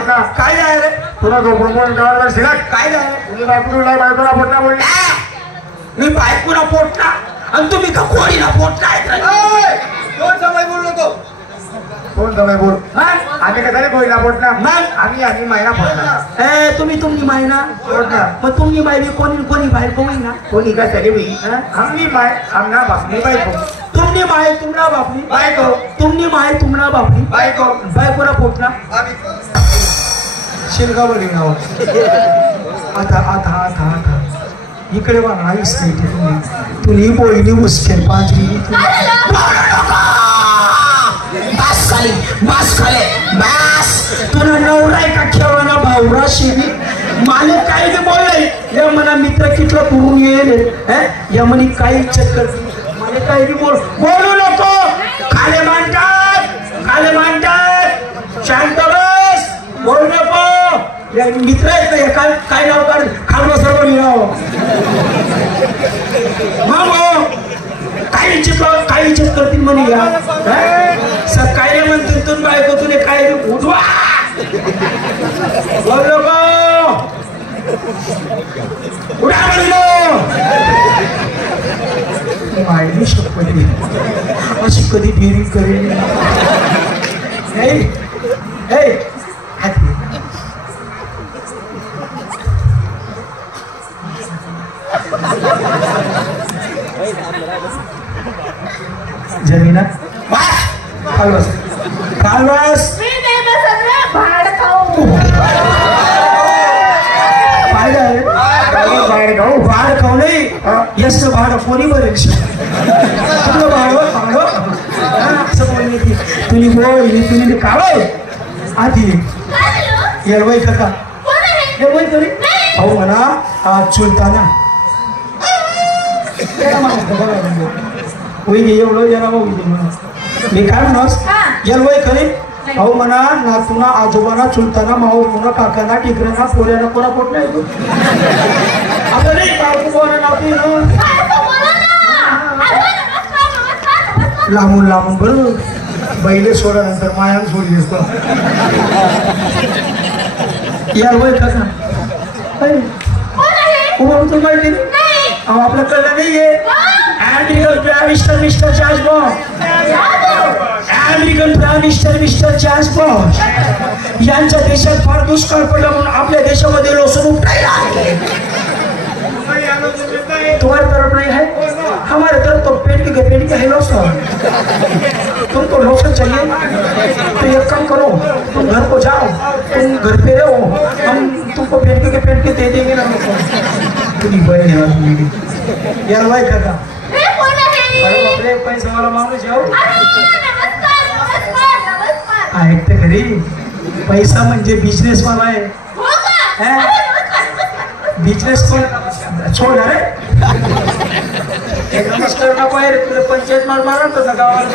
पोटना काय जाय रे तुला झोपून पण गावाला शिकाय काय जाय तुझी बायकोला बायकोला पोटना बोलली मी बायकोला पोटला आणि तुम्ही का कोणीला पोटला कोण समय बोलू नको कोण जमाय बोल आम्ही कशाने बोलला पोटना मग आम्ही महिना पोटना ए तुम्ही तुमची माय ना पोटना मग तुमची बाई कोणी बाहेर कोणी ना कोणी का तरी होई आमनी माय आमना बापनी बायको तुमनी माय तुमना बापली बायको तुमनी माय तुमना बापली बायको बायकोला पोटला शिरगावली नाव आता आता आता आता इकडे बघा आईस नाही तुली बोलली मुश्किल पांचरी बस खाली बस खाले बस तुला नवरा का खेळवाना भावरा शिवी मला काही बी बोलले या मना मित्र कितला पुरून येईल या म्हणे काही चक्कर मला काही बी बोलू नको खाले मांडतात शांत बस बोलू नको या मित्र आहेत ना काय नाव काढ खालवा सर्व लिहाव मग काही इच्छित करतील म्हणे या काय रे म्हणतील तुम्ही बायको तुले काय उठवा बोल नको उठा म्हणलो मायली शपथ अशी कधी डेअरिंग करेल जमीना कालवास भाड खाऊ भाड खाऊ नाही यश भाड कोणी बरेल तुला भाड असं बोलली तुम्ही बोल तुम्ही काढ आधी येळवय का येळवय तरी भाऊ म्हणा चुलताना एवढं याला म्हणा मी काय म्हणस येळवय खरी भाऊ म्हणा नातूना आजोबाना चुलताना माऊ म्हणा काकाना टिकऱ्यांना पोऱ्याना कोणा पोट नाही तू आता नाही काकू बोला नाती लांबून बरं बैले सोडा नंतर मायान सोडली असतो येळवय का तू माहिती नाही आपलं कळलं नाहीये mister charge boss American prime minister charge boss यांच्या देशात फार दुष्काळ पडला म्हणून आपल्या देशामध्ये लोसन उपटायला तुम्हारे तरफ नहीं है हमारे तरफ तो पेट के है लोसन तुमको लोशन चाहिए तो एक काम करो तुम घर को जाओ तुम घर पे रहो हम तुमको पेट के दे देंगे ना तुम्ही बहन यार भाई काका अरे बापरे पैसा वाला माणूस जाऊ ऐकते खरी पैसा म्हणजे बिझनेस वाला आहे बिझनेस पण छोड अरे नमस्कार नको आहे तुला पंचायत मार मारा तसा गावाला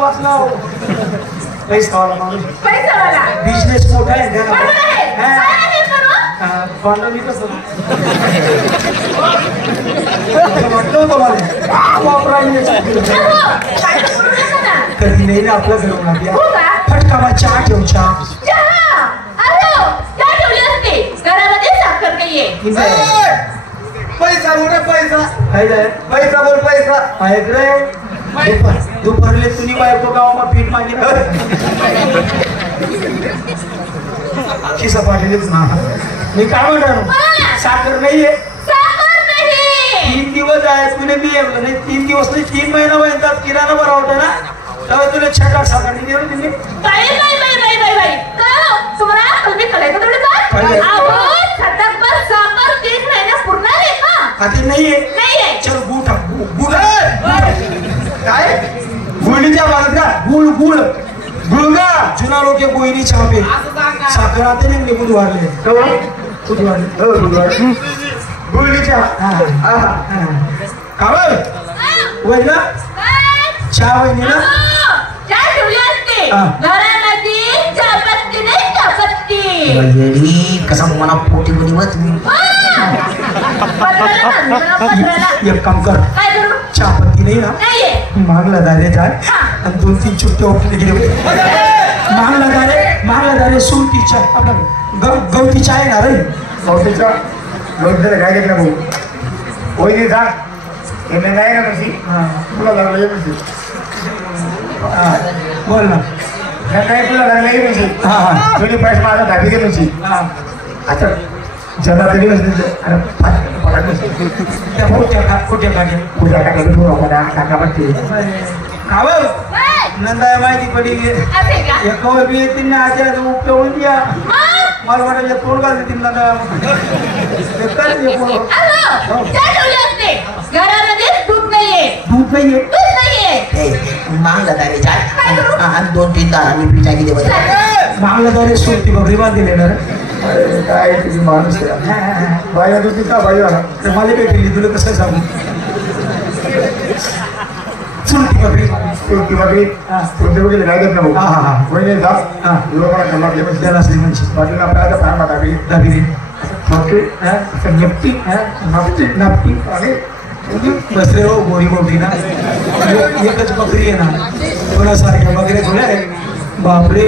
वाचला पैसा वाला माणूस बिझनेस मोठा आहे पांडवी कसं कधी नाही ना आपलं घरून आपल्या फटकावा चहा ठेव चहा पैसा बोल पैसा पैसा बोल पैसा ऐक रे दुपारले तुम्ही बायको गावामा पीठ मागे खिसा पाठवलीच ना मी काय म्हणणार साखर नाहीये 3 दिवस आहे तुला मी नाही 3 दिवस नाही 3 महिना वयतात किराणा बरा होता ना तेव्हा तुला छटाक साखर नाही दिली तुम्ही नाहीये चल गुळ काय गुळीच्या बाजूला का गुळ गुळगा जुना लोक गोयनी छापे साखर आते नाही बुधवारले गुळीच्या कावळ वैना चहा वहिनी ना कसा मला पोटी मध्ये मत एक काम कर चहा पत्ती नाही ना मागला दारे जाय आणि 2-3 चुट्टे ओपले गेले. मागला दारे सुमतीच्या आपलं गवतीच्या आहे ना रे. गवतीच्या गवतीला काय घेतलं भाऊ होई जा हे नाही ना कशी तुला लागलं म्हणजे बोल ना. काय तुला लागलं म्हणजे हा थोडी पैसे माझा धाबी घे म्हणजे आता जरा तरी नंदा माहिती पडी येतील आजी उपयोग द्या मला वाटायला तोंड घालते ती नंदा दूध नाहीये मागला दारे जाय आणि 2-3 दारांनी पिठा किती बघ मागला दारे सोडती बघरी बांधले ना काय तुझी माणूस बाई होती का बाई आला मला भेटली तुला कसं सांगू. चुलती बघरी बघरी तुमच्या काय घेत ना भाऊ कोणी जा लोकांना कमावले म्हणजे त्याला असली म्हणजे बाजूला आपल्याला फार माता दाबी नपटी नापटी आणि बसरे हो गोरी मोठी ना एकच बकरी आहे ना कोणासारख्या बकऱ्या तुला बापरे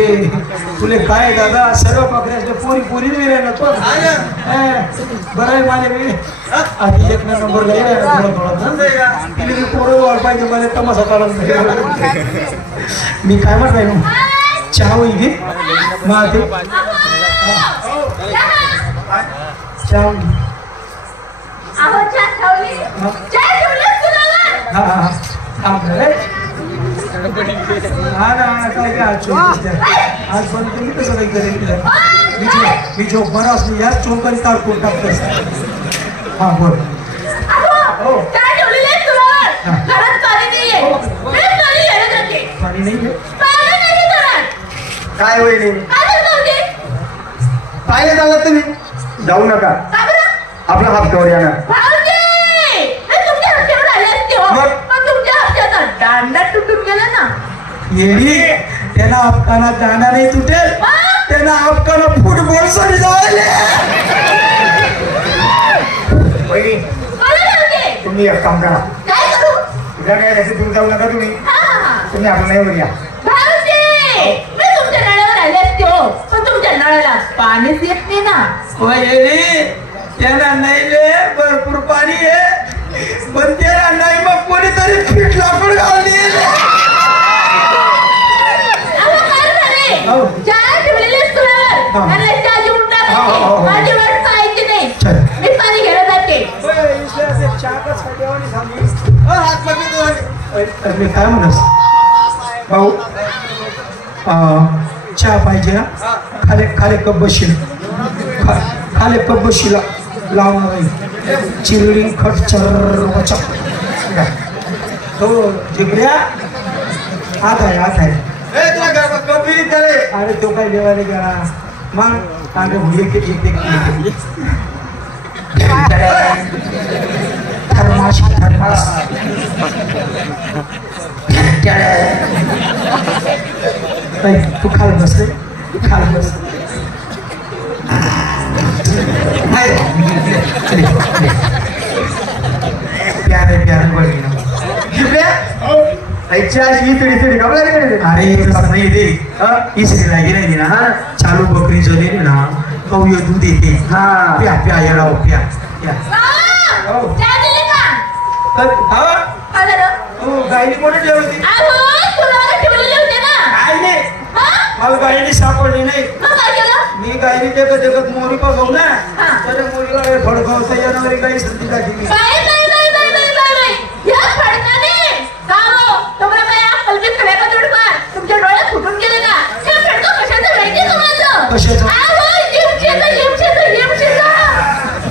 तुले काय दादा सर्व बकऱ्या पोरी वेळ ना तो बरं आहे माझ्या वेळी आधी 1 नंबर तिने मी पोरं वाढ पाहिजे मला तमाशा काढून मी काय म्हणताय मग चहा होईल घे मग ते चहा होईल आज पण तुम्ही कसं काही करेल मी जो बरा असली याच चौकाने काढून टाकतोस. हा बोल पाणी नाही काय होईल पाहिजे चालत तुम्ही जाऊ नका आपला हप्त्यावर या ना येडी त्यांना अपकाना दांडा नाही तुटेल त्यांना अपकाना फुटबॉल साठी जायले. तुम्ही एक काम करा तुझ्या काय रस्ते तुम्ही जाऊ नका तुम्ही आपलं नाही या तुमच्या नळाला पाणीच येत नाही ना. त्यांना नाही रे भरपूर पाणी आहे पण त्याला नाही मग कोणीतरी फिट लाकूड घालली. मी पाणी घ्यायला जाते. मी काय म्हणस भाऊ चहा पाहिजे ना खाले कप बसशील खाले कप बसशील लावून चिरडी खट चर तो जिगड्या आत आहे अरे तो काय देवाला गेला मग आम्ही थर्मास तू खाल बस रे खाल बस प्यारे बड़ी अरे तसं नाही रे इसरी लागी नाही ना चालू बकरी जो दे ना तो यो दूध देते प्या प्या येडा प्या गायली कोणी ठेवली मला गायली सापडली नाही मी गायली देखत मोरी बघू ना तर मोरीला फडकावता येणारी गाई संधी टाकली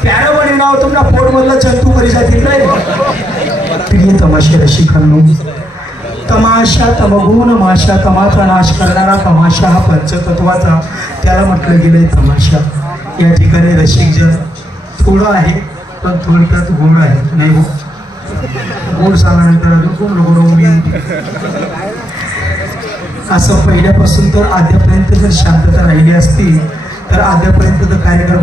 प्यारं म्हणे नाव तुमच्या पोटमधलं जंतू मरी जातील नाही. प्रिय तमाशा रसिकांनो तमाशा तमगुण माशा तमाचा नाश करणारा तमाशा हा पंचतत्वाचा त्याला म्हटलं गेलंय तमाशा. या ठिकाणी रसिक जन थोडं आहे पण थोडक्यात गोड आहे नाही हो गोड सांगण्यानंतर खूप लोक असं पहिल्यापासून तर आद्यापर्यंत जर शांतता राहिली असती तर आद्यापर्यंत कार्यक्रम